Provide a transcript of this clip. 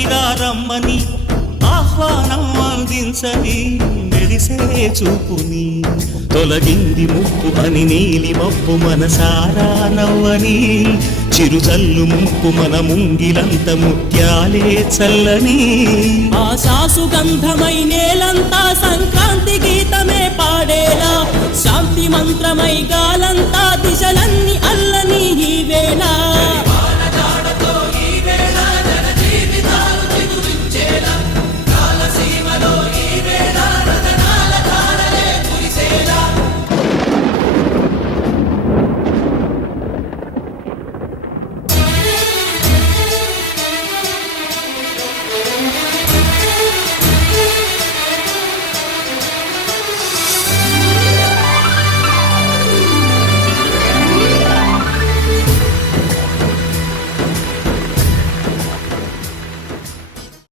బయటికి రమ్మని ఆహ్వానం అందించని మెరిసే చూపుని తొలగింది ముప్పు అని నీలి మప్పు మనసారా నవ్వని చిరుజల్లు ముప్పు మన ముంగిలంత ముత్యాలే చల్లని ఆశాసు గంధమై నేలంతా సంక్రాంతి గీతమే పాడేలా శాంతి మంత్రమై గాలంతా దిశలన్నీ అల్లని ఈ వేళ